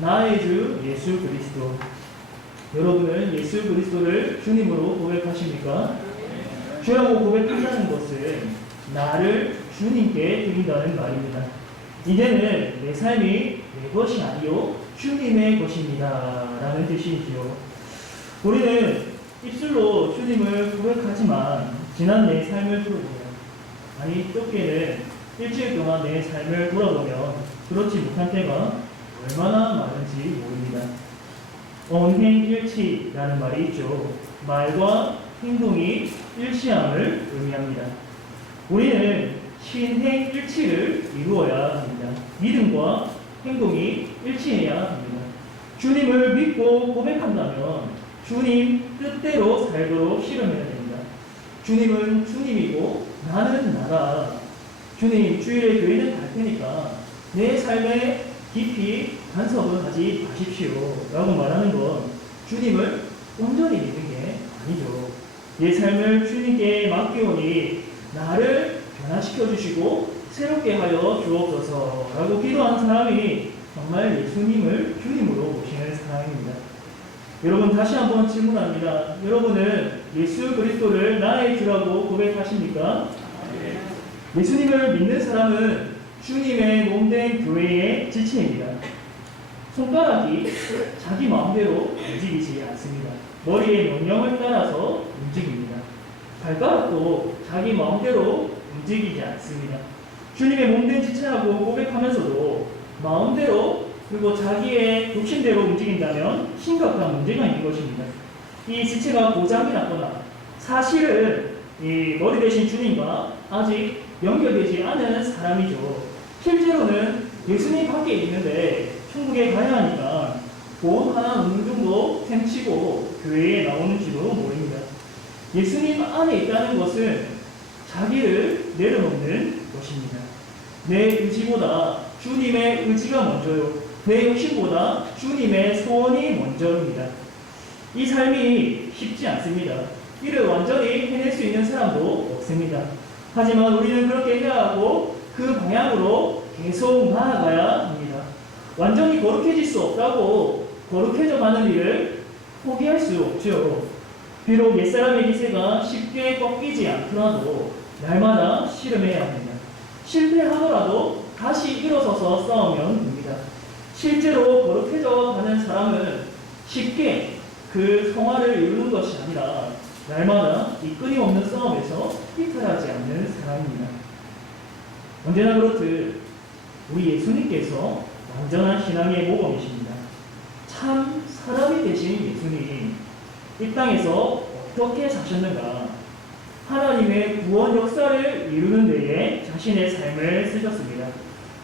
나의 주 예수 그리스도. 여러분은 예수 그리스도를 주님으로 고백하십니까? 주라고 고백한다는 것은 나를 주님께 드린다는 말입니다. 이제는 내 삶이 내 것이 아니요 주님의 것입니다 라는 뜻이지요. 우리는 입술로 주님을 고백하지만 지난 내 삶을 돌아보면, 아니 좁게는 일주일 동안 내 삶을 돌아보면 그렇지 못한 때가 얼마나 많은지 모릅니다. 언행일치라는 말이 있죠. 말과 행동이 일치함을 의미합니다. 우리는 신행일치를 이루어야 합니다. 믿음과 행동이 일치해야 합니다. 주님을 믿고 고백한다면 주님 뜻대로 살도록 실험해야 됩니다. 주님은 주님이고 나는 나다. 주님 주일에 교회는 갈 테니까 내 삶에 깊이 간섭을 하지 마십시오 라고 말하는 건 주님을 온전히 믿는 게 아니죠. 내 삶을 주님께 맡기오니 나를 변화시켜 주시고 새롭게 하여 주옵소서 라고 기도한 사람이 정말 예수님을 주님으로 모시는 사람입니다. 여러분, 다시 한번 질문합니다. 여러분은 예수 그리스도를 나의 주라고 고백하십니까? 예수님을 믿는 사람은 주님의 몸된 교회의 지체입니다. 손가락이 자기 마음대로 움직이지 않습니다. 머리의 명령을 따라서 움직입니다. 발가락도 자기 마음대로 움직이지 않습니다. 주님의 몸된 지체라고 고백하면서도 마음대로 그리고 자기의 욕심대로 움직인다면 심각한 문제가 있는 것입니다. 이 지체가 고장이 났거나 사실은 이 머리 대신 주님과 아직 연결되지 않은 사람이죠. 실제로는 예수님 밖에 있는데 천국에 가야 하니까 돈 하나 넣는 정도 셈치고 교회에 나오는지도 모릅니다. 예수님 안에 있다는 것은 자기를 내려놓는 것입니다. 내 의지보다 주님의 의지가 먼저요. 내 욕심보다 주님의 소원이 먼저입니다. 이 삶이 쉽지 않습니다. 이를 완전히 해낼 수 있는 사람도 없습니다. 하지만 우리는 그렇게 해야 하고 그 방향으로 계속 나아가야 합니다. 완전히 거룩해질 수 없다고 거룩해져 가는 일을 포기할 수 없죠. 비록 옛사람의 기세가 쉽게 꺾이지 않더라도 날마다 실험해야 합니다. 실패하더라도 다시 일어서서 싸우면 됩니다. 실제로 거룩해져 가는 사람은 쉽게 그 성화를 이루는 것이 아니라 날마다 이 끊임없는 싸움에서 이탈하지 않는 사람입니다. 언제나 그렇듯 우리 예수님께서 완전한 신앙의 모범이십니다. 참 사람이 되신 예수님, 이 땅에서 어떻게 사셨는가? 하나님의 구원 역사를 이루는 데에 자신의 삶을 쓰셨습니다.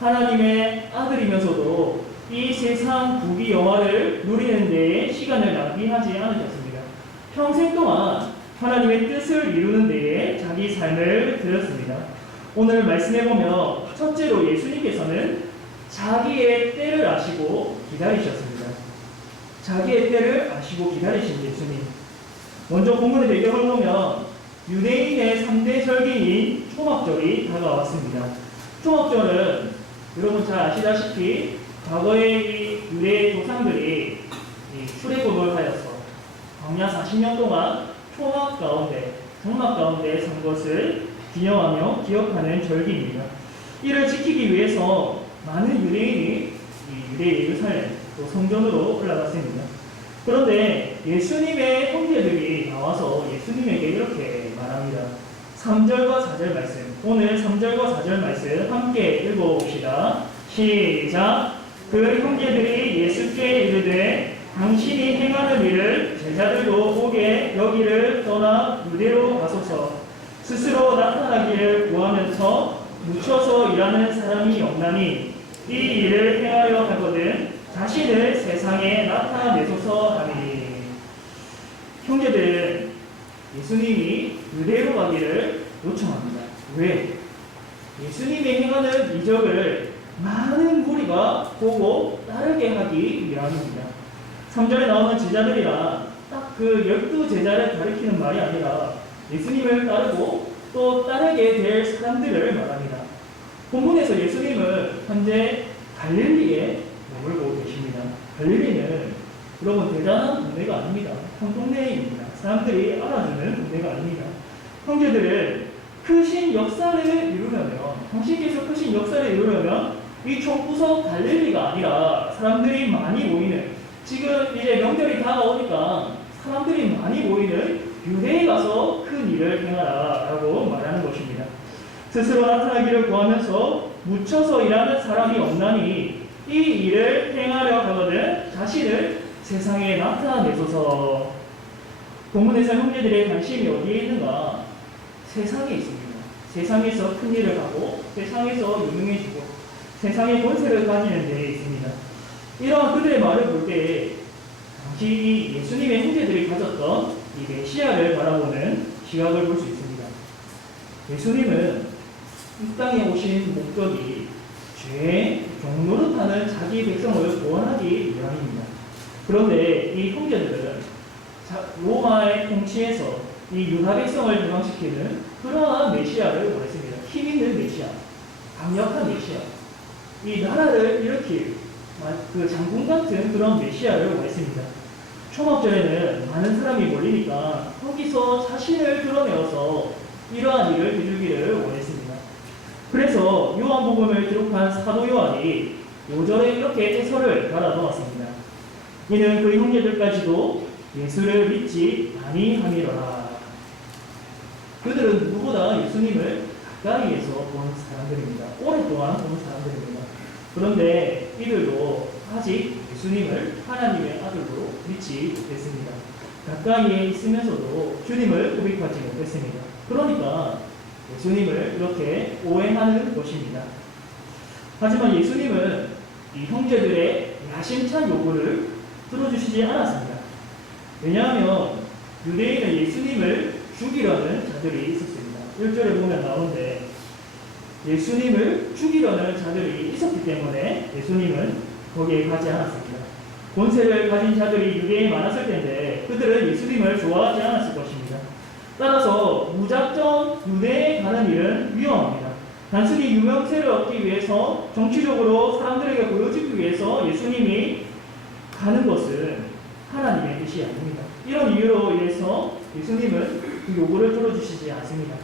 하나님의 아들이면서도 이 세상 부귀 영화를 누리는 데에 시간을 낭비하지 않으셨습니다. 평생 동안 하나님의 뜻을 이루는 데에 자기 삶을 드렸습니다. 오늘 말씀해 보면 첫째로 예수님께서는 자기의 때를 아시고 기다리셨습니다. 자기의 때를 아시고 기다리신 예수님. 먼저 본문의 배경을 보면 유대인의 3대 절기인 초막절이 다가왔습니다. 초막절은 여러분 잘 아시다시피 과거의 이 유대 조상들이 출애굽을 하여서 광야 40년 동안 초막 가운데, 장막 가운데 산 것을 기념하며 기억하는 절기입니다. 이를 지키기 위해서 많은 유대인이 유대 예루살렘 또 성전으로 올라갔습니다. 그런데 예수님의 형제들이 나와서 예수님에게 이렇게 말합니다. 3절과 4절 말씀, 오늘 3절과 4절 말씀 함께 읽어봅시다. 시작. 그 형제들이 예수께 이르되 당신이 행하는 일을 제자들도 보게 여기를 떠나 유대로 가소서. 스스로 나타나기를 구하면서 묻혀서 일하는 사람이 없나니 이 일을 행하려 하거든 자신을 세상에 나타내소서 하니. 형제들은 예수님이 유대로 가기를 요청합니다. 왜? 예수님이 행하는 이적을 많은 무리가 보고 따르게 하기 위함입니다. 3절에 나오는 제자들이라 딱 그 12제자를 가리키는 말이 아니라 예수님을 따르고 또 따르게 될 사람들을 말합니다. 본문에서 예수님은 현재 갈릴리에 머물고 계십니다. 갈릴리는 여러분 대단한 동네가 아닙니다. 한 동네입니다. 사람들이 알아주는 동네가 아닙니다. 형제들은 크신 역사를 이루려면, 당신께서 크신 역사를 이루려면 이 총구석 갈릴리가 아니라 사람들이 많이 모이는, 지금 이제 명절이 다가오니까 사람들이 많이 모이는 유대에 가서 큰 일을 행하라 라고 말하는 것입니다. 스스로 나타나기를 구하면서 묻혀서 일하는 사람이 없나니 이 일을 행하려 하거든 자신을 세상에 나타내소서. 본문에서 형제들의 관심이 어디에 있는가? 세상에 있습니다. 세상에서 큰 일을 하고 세상에서 유명해지고 세상의 권세를 가지는 데에 있습니다. 이러한 그들의 말을 볼 때 당시 이 예수님의 형제들이 가졌던 이 메시아를 바라보는 시각을 볼 수 있습니다. 예수님은 이 땅에 오신 목적이 죄의 종노릇하는 자기 백성을 구원하기 위함입니다. 그런데 이 형제들은 로마의 통치에서 이 유다 백성을 멸망시키는 그러한 메시아를 원했습니다. 힘 있는 메시아, 강력한 메시아, 이 나라를 일으킬 그 장군 같은 그런 메시아를 원했습니다. 초막절에는 많은 사람이 몰리니까 거기서 자신을 드러내어서 이러한 일을 해주기를 원했습니다. 그래서 요한복음을 기록한 사도 요한이 5절에 이렇게 해설을 달아놓았습니다. 이는 그 형제들까지도 예수를 믿지 아니함이로라. 그들은 누구보다 예수님을 가까이에서 본 사람들입니다. 오랫동안 본 사람들입니다. 그런데 이들도 아직 예수님을 하나님의 아들로 믿지 못했습니다. 가까이에 있으면서도 주님을 고백하지 못했습니다. 그러니까 예수님을 이렇게 오해하는 것입니다. 하지만 예수님은 이 형제들의 야심찬 요구를 들어주시지 않았습니다. 왜냐하면 유대인은 예수님을 죽이려는 자들이 있었습니다. 1절에 보면 나오는데 예수님을 죽이려는 자들이 있었기 때문에 예수님은 거기에 가지 않았습니다. 권세를 가진 자들이 유대에 많았을 텐데 그들은 예수님을 좋아하지 않았을 것입니다. 따라서 무작정 유대에 가는 일은 위험합니다. 단순히 유명세를 얻기 위해서 정치적으로 사람들에게 보여주기 위해서 예수님이 가는 것은 하나님의 뜻이 아닙니다. 이런 이유로 인해서 예수님은 그 요구를 들어주시지 않습니다.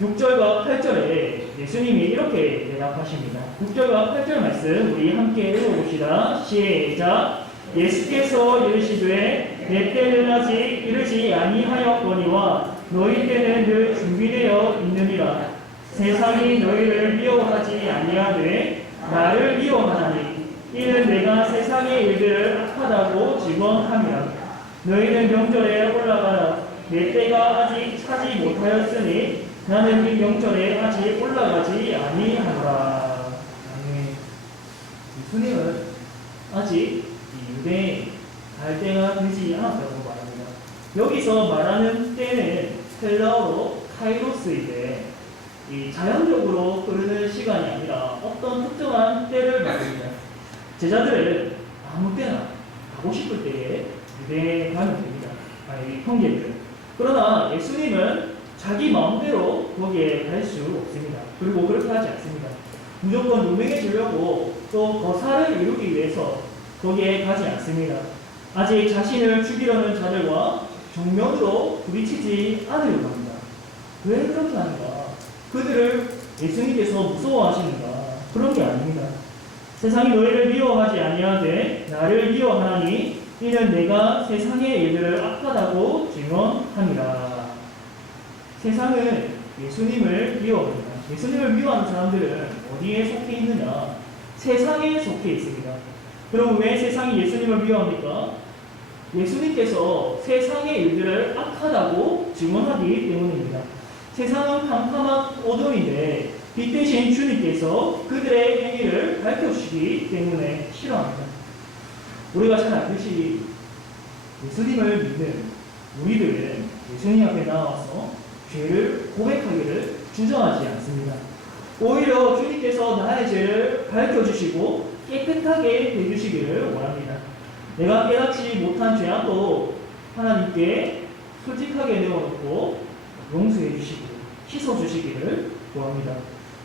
6절과 8절에 예수님이 이렇게 대답하십니다. 6절과 8절 말씀 우리 함께 읽어봅시다. 시작. 예수께서 이르시되 내 때는 아직 이르지 아니하였거니와 너희 때는 늘 준비되어 있느니라. 세상이 너희를 미워하지 아니하되 나를 미워하나니 이는 내가 세상의 일들을 악하다고 증언하며 너희는 명절에 올라가라. 내 때가 아직 차지 못하였으니 나는 이 명절에 아직 올라가지 아니하노라. 예수님은 아직 유대에 갈 때가 되지 않았다고 말합니다. 여기서 말하는 때는 헬라어로 카이로스인데 이 자연적으로 흐르는 시간이 아니라 어떤 특정한 때를 말합니다. 제자들은 아무 때나 가고 싶을 때에 유대에 가면 됩니다. 아니, 형제들은. 그러나 예수님은 자기 마음대로 거기에 갈 수 없습니다. 그리고 그렇게 하지 않습니다. 무조건 유명해지려고 또 거사를 이루기 위해서 거기에 가지 않습니다. 아직 자신을 죽이려는 자들과 정면으로 부딪히지 않으려고 합니다. 왜 그렇게 하는가? 그들을 예수님께서 무서워하시는가? 그런 게 아닙니다. 세상이 너희를 미워하지 아니하되 나를 미워하나니 이는 내가 세상의 일들을 악하다고 증언함이라. 세상은 예수님을 미워합니다. 예수님을 미워하는 사람들은 어디에 속해 있느냐? 세상에 속해 있습니다. 그럼 왜 세상이 예수님을 미워합니까? 예수님께서 세상의 일들을 악하다고 증언하기 때문입니다. 세상은 캄캄한 어둠인데 빛 대신 주님께서 그들의 행위를 밝혀주시기 때문에 싫어합니다. 우리가 잘 알듯이 예수님을 믿는 우리들은 예수님 앞에 나와서 죄를 고백하기를 주저하지 않습니다. 오히려 주님께서 나의 죄를 밝혀주시고 깨끗하게 해주시기를 원합니다. 내가 깨닫지 못한 죄악도 하나님께 솔직하게 내어놓고 용서해 주시고 씻어주시기를 구합니다.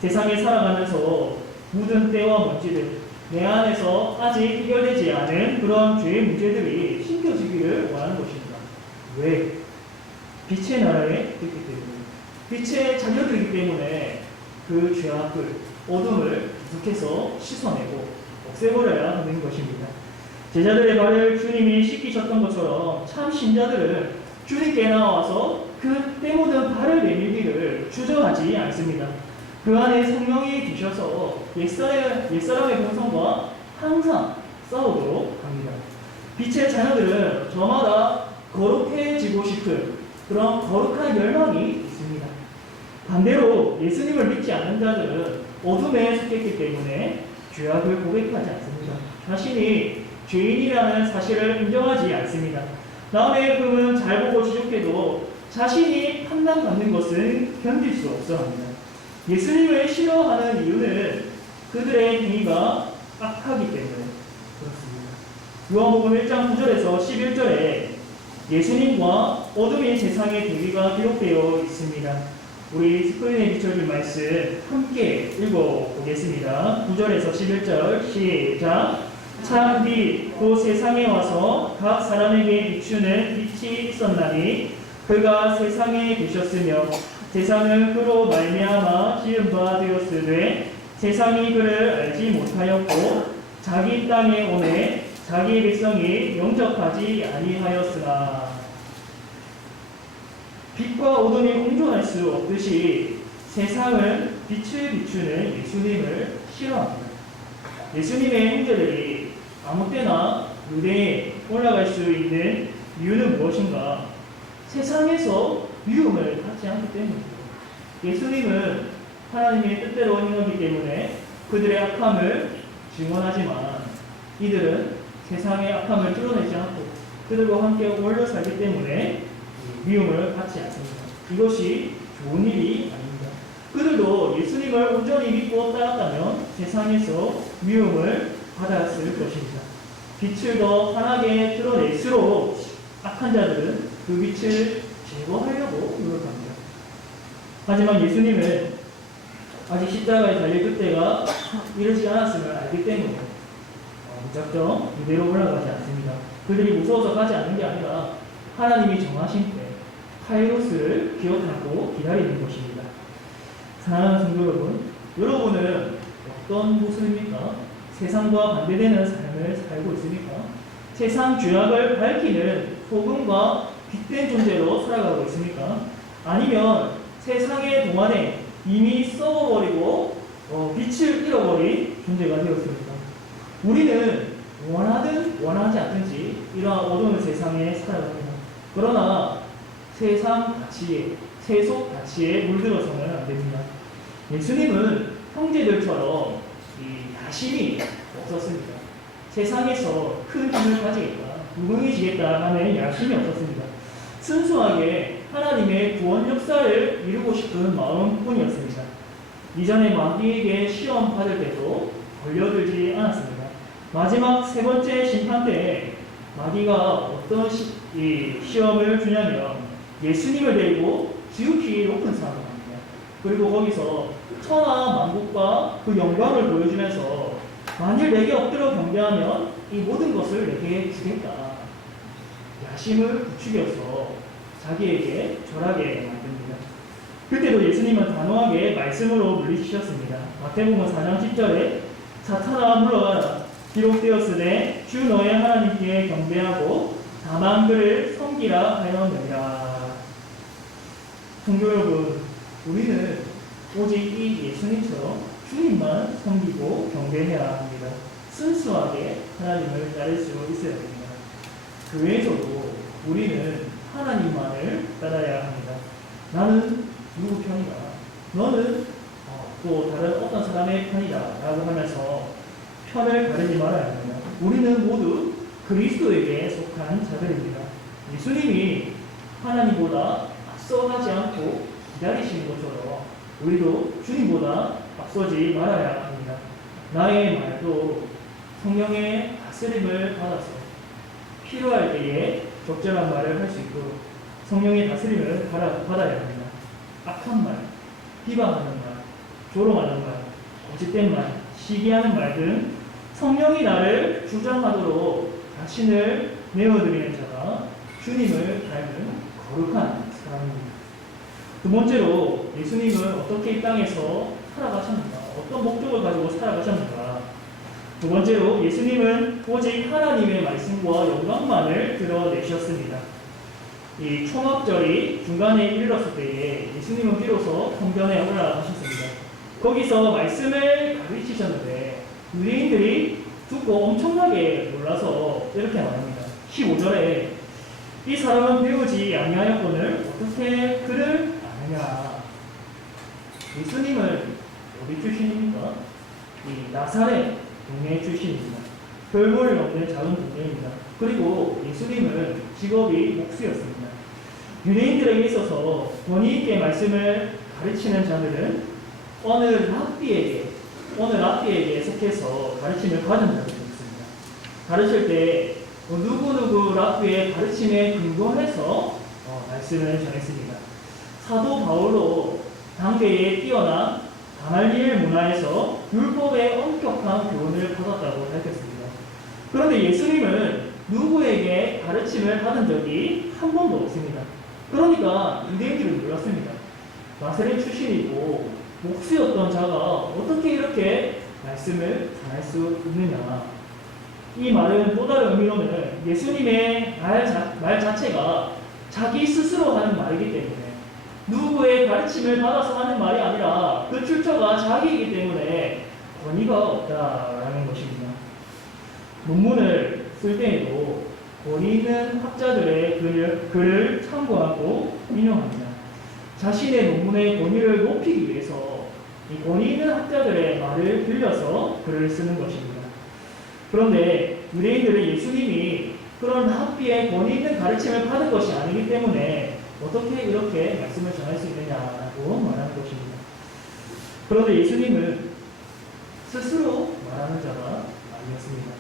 세상에 살아가면서 묻은 때와 먼지들, 내 안에서 아직 해결되지 않은 그런 죄의 문제들이 심겨지기를 원하는 것입니다. 왜? 빛의 나라에 있기 때문에. 빛의 자녀들이기 때문에 그 죄악을, 어둠을 계속해서 씻어내고 없애버려야 하는 것입니다. 제자들의 발을 주님이 씻기셨던 것처럼 참 신자들은 주님께 나와서 그 때 묻은 발을 내밀기를 주저하지 않습니다. 그 안에 성령이 계셔서 옛사람의 본성과 항상 싸우도록 합니다. 빛의 자녀들은 저마다 거룩해지고 싶은 그런 거룩한 열망이 있습니다. 반대로 예수님을 믿지 않는 자들은 어둠에 속했기 때문에 죄악을 고백하지 않습니다. 자신이 죄인이라는 사실을 인정하지 않습니다. 남의 금은 잘 보고 지적해도 자신이 판단받는 것은 견딜 수 없어 합니다. 예수님을 싫어하는 이유는 그들의 행위가 악하기 때문에 그렇습니다. 요한복음 1장 9절에서 11절에 예수님과 어둠의 세상의 대비가 기록되어 있습니다. 우리 스크린에 비춰진 말씀 함께 읽어보겠습니다. 9절에서 11절 시작. 참 빛, 그 세상에 와서 각 사람에게 비추는 빛이 있었나니 그가 세상에 계셨으며 세상은 그로 말미암아 지은 바 되었으되 세상이 그를 알지 못하였고 자기 땅에 오매 자기 백성이 영접하지 아니하였으나 빛과 어둠이 공존할 수 없듯이 세상은 빛을 비추는 예수님을 싫어합니다. 예수님의 형제들이 아무 때나 무대에 올라갈 수 있는 이유는 무엇인가? 세상에서 미움을 받지 않기 때문입니다. 예수님은 하나님의 뜻대로 행하기 때문에 그들의 악함을 증언하지만 이들은 세상의 악함을 드러내지 않고 그들과 함께 어울려 살기 때문에 미움을 받지 않습니다. 이것이 좋은 일이 아닙니다. 그들도 예수님을 온전히 믿고 따랐다면 세상에서 미움을 받았을 것입니다. 빛을 더 환하게 드러낼수록 악한 자들은 그 빛을 제거하려고 노력합니다. 하지만 예수님은 아직 십자가에 달릴 그때가 이르지 않았음을 알기 때문에 무작정 이대로 올라가지 않습니다. 그들이 무서워서 가지 않는 게 아니라 하나님이 정하신 때 카이로스를 기억하고 기다리는 것입니다. 사랑하는 성도 여러분, 여러분은 어떤 모습입니까? 세상과 반대되는 삶을 살고 있습니까? 세상 죄악을 밝히는 소금과 빛된 존재로 살아가고 있습니까? 아니면 세상의 동안에 이미 썩어버리고 빛을 잃어버린 존재가 되었습니까? 우리는 원하든 원하지 않든지 이러한 어두운 세상에 살아갑니다. 그러나 세상 가치에, 세속 가치에 물들어서는 안 됩니다. 예수님은 형제들처럼 야심이 없었습니다. 세상에서 큰 힘을 가지겠다, 무궁해지겠다 하는 야심이 없었습니다. 순수하게 하나님의 구원 역사를 이루고 싶은 마음뿐이었습니다. 이전에 마귀에게 시험 받을 때도 걸려들지 않았습니다. 마지막 세 번째 심판 때 마귀가 어떤 시험을 주냐면 예수님을 데리고 지극히 높은 산으로 갑니다. 그리고 거기서 천하 만국과 그 영광을 보여주면서 만일 내게 엎드려 경배하면 이 모든 것을 내게 주겠다. 야심을 부추겨서 자기에게 절하게 만듭니다. 그때도 예수님은 단호하게 말씀으로 물리치셨습니다. 마태복음 4장 10절에 사탄아 물러가라. 기록되었으되 주 너의 하나님께 경배하고 다만 그를 섬기라 하였느니라. 성도 여러분, 우리는 오직 이 예수님처럼 주님만 섬기고 경배해야 합니다. 순수하게 하나님을 따를 수 있어야 됩니다. 그 외에서도 우리는 하나님만을 따라야 합니다. 나는 누구 편이다, 너는 또 다른 어떤 사람의 편이다 라고 하면서 편을 가르지 말아야 합니다. 우리는 모두 그리스도에게 속한 자들입니다. 예수님이 하나님보다 앞서가지 않고 기다리시는 것처럼 우리도 주님보다 앞서지 말아야 합니다. 나의 말도 성령의 다스림을 받아서 필요할 때에 적절한 말을 할 수 있도록 성령의 다스림을 받아야 합니다. 악한 말, 비방하는 말, 조롱하는 말, 거짓된 말, 시기하는 말 등 성령이 나를 주장하도록 자신을 내어드리는 자가 주님을 닮은 거룩한 사람입니다. 두 번째로 예수님은 어떻게 이 땅에서 살아가셨는가? 어떤 목적을 가지고 살아가셨는가? 두 번째로 예수님은 오직 하나님의 말씀과 영광만을 드러내셨습니다. 이 초막절이 중간에 이르렀을 때에 예수님은 비로소 성전에 올라가셨습니다. 거기서 말씀을 가르치셨는데 유대인들이 듣고 엄청나게 놀라서 이렇게 말합니다. 15절에 이 사람은 배우지 아니하였거늘 어떻게 그를 아느냐. 예수님은 어디 출신입니까? 이 나사렛 동네 출신입니다. 별볼이 없는 작은 동네입니다. 그리고 예수님은 직업이 목수였습니다. 유대인들에게 있어서 권위 있게 말씀을 가르치는 자들은 어느 랍비에게 속해서 가르침을 받은 자들이 있습니다. 가르칠 때 누구누구 랍비의 가르침에 근거해서 말씀을 전했습니다. 사도 바울로 당대에 뛰어난 가말리엘 문화에서 율법의 엄격한 교훈을 받았다고 밝혔습니다. 그런데 예수님은 누구에게 가르침을 받은 적이 한 번도 없습니다. 그러니까 유대인들은 놀랐습니다. 나사렛 출신이고 목수였던 자가 어떻게 이렇게 말씀을 전할 수 있느냐. 이 말은 또 다른 의미로는 예수님의 말 자체가 자기 스스로 하는 말이기 때문에 누구의 가르침을 받아서 하는 말이 아니라 그 출처가 자기이기 때문에 권위가 없다라는 것입니다. 논문을 쓸 때에도 권위 있는 학자들의 글을 참고하고 인용합니다. 자신의 논문의 권위를 높이기 위해서 이 권위 있는 학자들의 말을 빌려서 글을 쓰는 것입니다. 그런데 유대인들은 예수님이 그런 학비의 권위 있는 가르침을 받은 것이 아니기 때문에 어떻게 이렇게 말씀을 전할 수 있느냐라고 말하는 것입니다. 그런데 예수님은 스스로 말하는 자가 아니었습니다.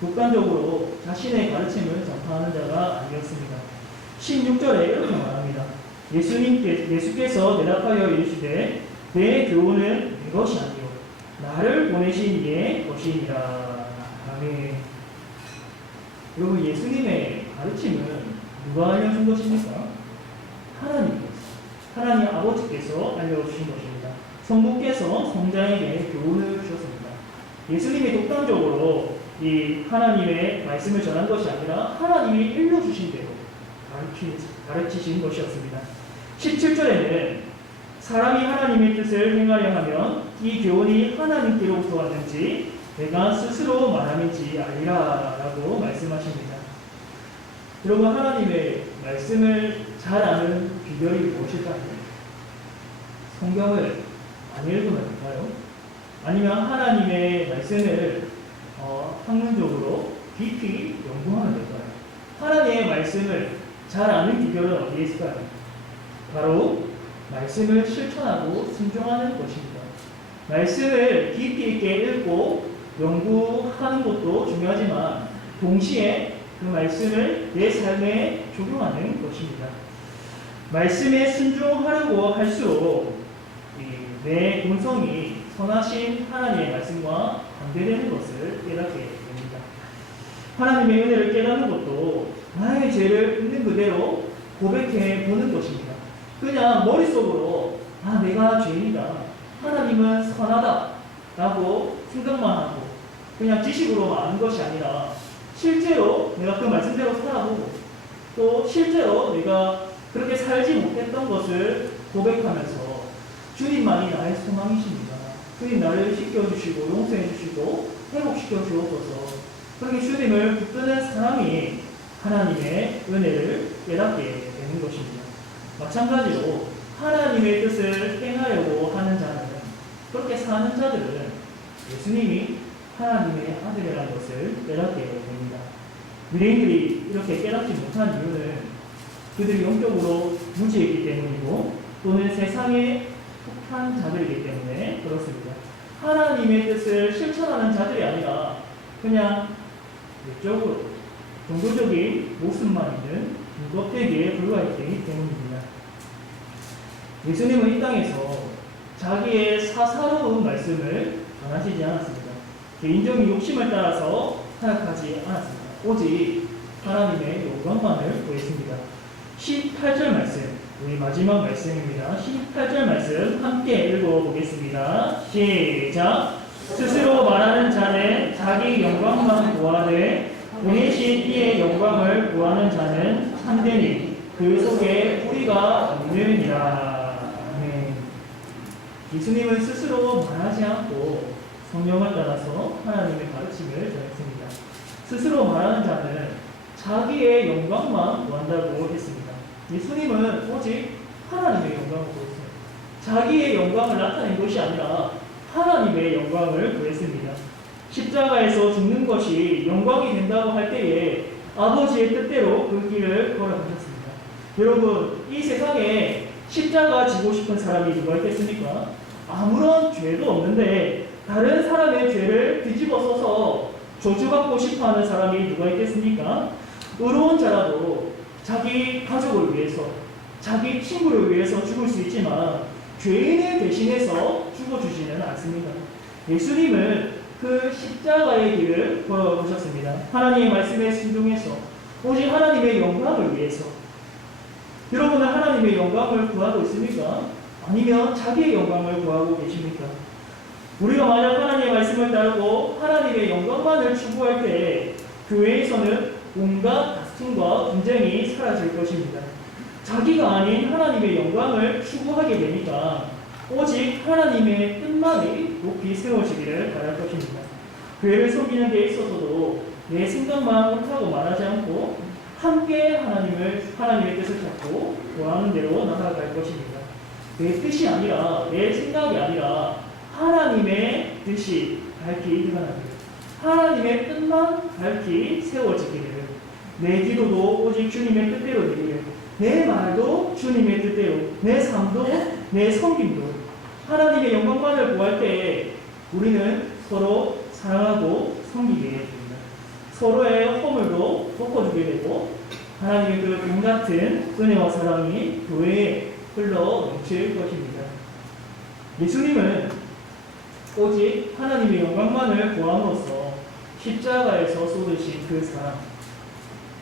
독단적으로 자신의 가르침을 전파하는 자가 아니었습니다. 16절에 이렇게 말합니다. 예수께서 대답하여 이르시되 내 교훈은 내 것이 아니요 나를 보내신 이의 것이니라. 아멘. 여러분, 예수님의 가르침은 누가 알려준 것입니까? 하나님 아버지께서 알려주신 것입니다. 성부께서 성자에게 교훈을 주셨습니다. 예수님이 독단적으로 이 하나님의 말씀을 전한 것이 아니라 하나님이 일러주신 대로 가르치신 것이었습니다. 17절에는 사람이 하나님의 뜻을 행하려 하면 이 교훈이 하나님께로부터 왔는지 내가 스스로 말함인지 알리라 라고 말씀하십니다. 여러분, 하나님의 말씀을 잘 아는 비결이 무엇일까요? 성경을 안 읽으면 될까요? 아니면 하나님의 말씀을 학문적으로 깊이 연구하면 될까요? 하나님의 말씀을 잘 아는 비결은 어디에 있을까요? 바로 말씀을 실천하고 순종하는 것입니다. 말씀을 깊이 있게 읽고 연구하는 것도 중요하지만 동시에 그 말씀을 내 삶에 적용하는 것입니다. 말씀에 순종하려고 할수록 내 본성이 선하신 하나님의 말씀과 반대되는 것을 깨닫게 됩니다. 하나님의 은혜를 깨닫는 것도 나의 죄를 있는 그대로 고백해 보는 것입니다. 그냥 머릿속으로 내가 죄인이다, 하나님은 선하다 라고 생각만 하고 그냥 지식으로 아는 것이 아니라 실제로 내가 그 말씀대로 살아보고 또 실제로 내가 그렇게 살지 못했던 것을 고백하면서 주님만이 나의 소망이십니다. 주님 나를 씻겨주시고 용서해주시고 회복시켜주옵소서. 그렇게 주님을 붙드는 사람이 하나님의 은혜를 깨닫게 되는 것입니다. 마찬가지로 하나님의 뜻을 행하려고 하는 자는, 그렇게 사는 자들은 예수님이 하나님의 아들이라는 것을 깨닫게 됩니다. 유대인들이 이렇게 깨닫지 못한 이유는 그들이 영적으로 무지했기 때문이고 또는 세상에 속한 자들이기 때문에 그렇습니다. 하나님의 뜻을 실천하는 자들이 아니라 그냥 외적으로 종교적인 모습만 있는 무겁되기에 불과했기 때문입니다. 예수님은 이 땅에서 자기의 사사로운 말씀을 전하시지 않았습니다. 개인적인 욕심을 따라서 타락하지 않았습니다. 오직 하나님의 영광만을 구했습니다. 18절 말씀, 우리 마지막 말씀입니다. 18절 말씀 함께 읽어보겠습니다. 시작! 스스로 말하는 자는 자기 영광만 구하되 보내신 이의 영광을 구하는 자는 참되니 그 속에 뿌리가 없느니라. 아멘. 예수님은 스스로 말하지 않고 성령을 따라서 하나님의 가르침을 전했습니다. 스스로 말하는 자는 자기의 영광만 구한다고 했습니다. 예수님은 오직 하나님의 영광을 구했어요. 자기의 영광을 나타낸 것이 아니라 하나님의 영광을 구했습니다. 십자가에서 죽는 것이 영광이 된다고 할 때에 아버지의 뜻대로 그 길을 걸어가셨습니다. 여러분, 이 세상에 십자가 지고 싶은 사람이 누가 있겠습니까? 아무런 죄도 없는데 다른 사람의 죄를 뒤집어 써서 저주받고 싶어하는 사람이 누가 있겠습니까? 의로운 자라도 자기 가족을 위해서, 자기 친구를 위해서 죽을 수 있지만 죄인을 대신해서 죽어주지는 않습니다. 예수님은 그 십자가의 길을 걸어오셨습니다. 하나님의 말씀에 순종해서 오직 하나님의 영광을 위해서. 여러분은 하나님의 영광을 구하고 있습니까? 아니면 자기의 영광을 구하고 계십니까? 우리가 만약 하나님의 말씀을 따르고 하나님의 영광만을 추구할 때 교회에서는 온갖 다툼과 분쟁이 사라질 것입니다. 자기가 아닌 하나님의 영광을 추구하게 되니까 오직 하나님의 뜻만이 높이 세워지기를 바랄 것입니다. 교회를 섬기는 데 있어서도 내 생각만 옳다고 말하지 않고 함께 하나님의 뜻을 찾고 구하는 대로 나아갈 것입니다. 내 뜻이 아니라, 내 생각이 아니라 하나님의 뜻이 밝히 드러나기를, 하나님의 뜻만 밝히 세워지기를, 내 기도도 오직 주님의 뜻대로 되기를, 내 말도 주님의 뜻대로, 내 삶도 내 섬김도 하나님의 영광만을 구할 때 우리는 서로 사랑하고 섬기게 됩니다. 서로의 허물도 덮어주게 되고 하나님의 그 금 같은 은혜와 사랑이 교회에 흘러 넘칠 것입니다. 예수님은 오직 하나님의 영광만을 구함으로써 십자가에서 쏟으신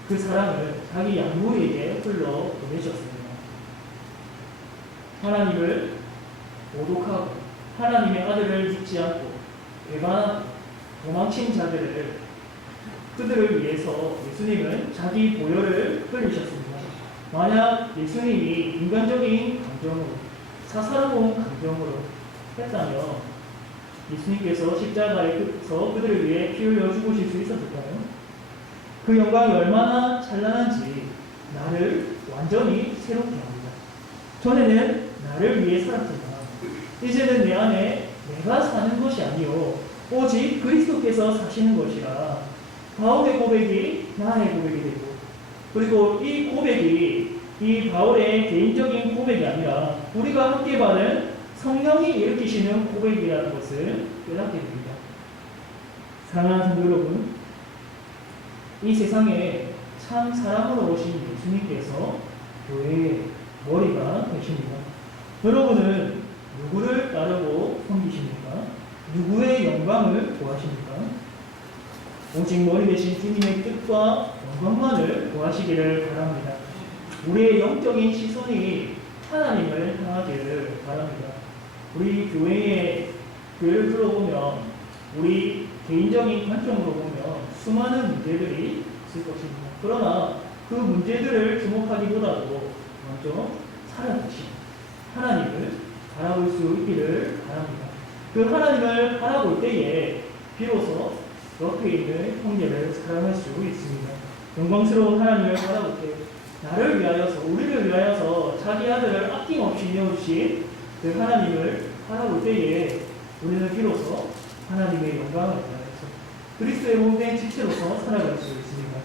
그 사랑을 자기 양무리에게 흘러 보내셨습니다. 하나님을 모독하고 하나님의 아들을 믿지 않고 배반하고 도망친 자들을 그들을 위해서 예수님은 자기 보혈을 흘리셨습니다. 만약 예수님이 인간적인 감정으로, 사사로운 감정으로 했다면 예수님께서 십자가에서 그들을 위해 피 흘려 죽으실 수 있었을까요? 그 영광이 얼마나 찬란한지 나를 완전히 새롭게 합니다. 전에는 나를 위해 살았지만 이제는 내 안에 내가 사는 것이 아니요 오직 그리스도께서 사시는 것이라. 바울의 고백이 나의 고백이 되고, 그리고 이 고백이 이 바울의 개인적인 고백이 아니라 우리가 함께 받은 성령이 일으키시는 고백이라는 것을 깨닫게 됩니다. 사랑하는 성도 여러분, 이 세상에 참 사랑으로 오신 예수님께서 교회의 머리가 되십니다. 여러분은 누구를 따르고 섬기십니까? 누구의 영광을 구하십니까? 오직 머리 대신 주님의 뜻과 영광만을 구하시기를 바랍니다. 우리의 영적인 시선이 하나님을 향하기를 바랍니다. 우리 교회를 둘러보면, 우리 개인적인 관점으로 보면 수많은 문제들이 있을 것입니다. 그러나 그 문제들을 주목하기보다도 먼저 살아계신 하나님을 바라볼 수 있기를 바랍니다. 그 하나님을 바라볼 때에 비로소 옆에 있는 형제를 사랑할 수 있습니다. 영광스러운 하나님을 바라볼 때 나를 위하여서, 우리를 위하여서 자기 아들을 아낌없이 내어주신 그 하나님을 바라볼 때에 우리는 비로소 하나님의 영광을 따라서 그리스도의 몸된 지체로서 살아갈 수 있습니다.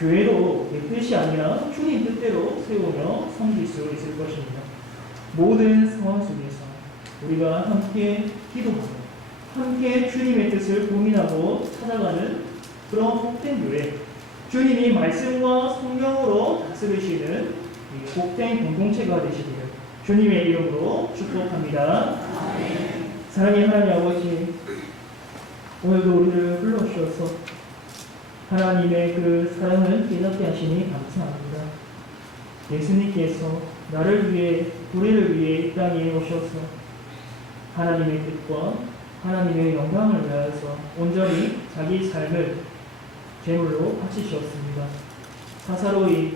교회도 내 뜻이 아니라 주님 뜻대로 세우며 섬길 수 있을 것입니다. 모든 상황 속에서 우리가 함께 기도하고 함께 주님의 뜻을 고민하고 찾아가는 그런 복된 교회, 주님이 말씀과 성령으로 다스리시는 이 복된 공동체가 되시기를 주님의 이름으로 축복합니다. 아멘. 사랑의 하나님 아버지, 오늘도 우리를 불러주셔서 하나님의 그 사랑을 깨닫게 하시니 감사합니다. 예수님께서 나를 위해, 우리를 위해 이 땅에 오셔서 하나님의 뜻과 하나님의 영광을 위하여서 온전히 자기 삶을 제물로 바치셨습니다. 사사로이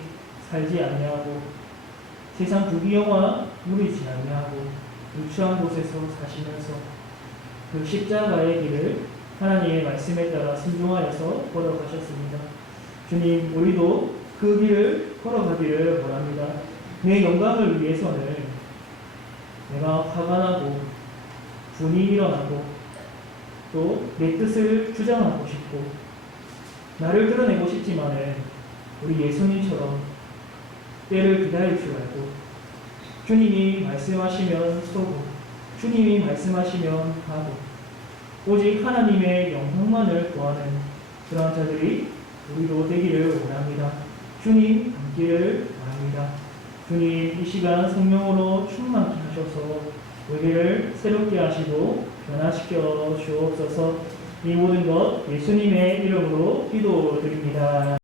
살지 아니하고 세상 부귀영화 누리지 아니하고 유추한 곳에서 사시면서 그 십자가의 길을 하나님의 말씀에 따라 순종하여서 걸어가셨습니다. 주님, 우리도 그 길을 걸어가기를 원합니다. 내 영광을 위해서는 내가 화가 나고 분이 일어나고 또 내 뜻을 주장하고 싶고 나를 드러내고 싶지만은 우리 예수님처럼 때를 기다릴 줄 알고 주님이 말씀하시면 서고 주님이 말씀하시면 하고 오직 하나님의 영광만을 구하는 그런 자들이 우리도 되기를 원합니다. 주님 함께를 바랍니다. 주님 이 시간 성령으로 충만케 하셔서 우리를 새롭게 하시고 변화시켜 주옵소서. 이 모든 것 예수님의 이름으로 기도드립니다.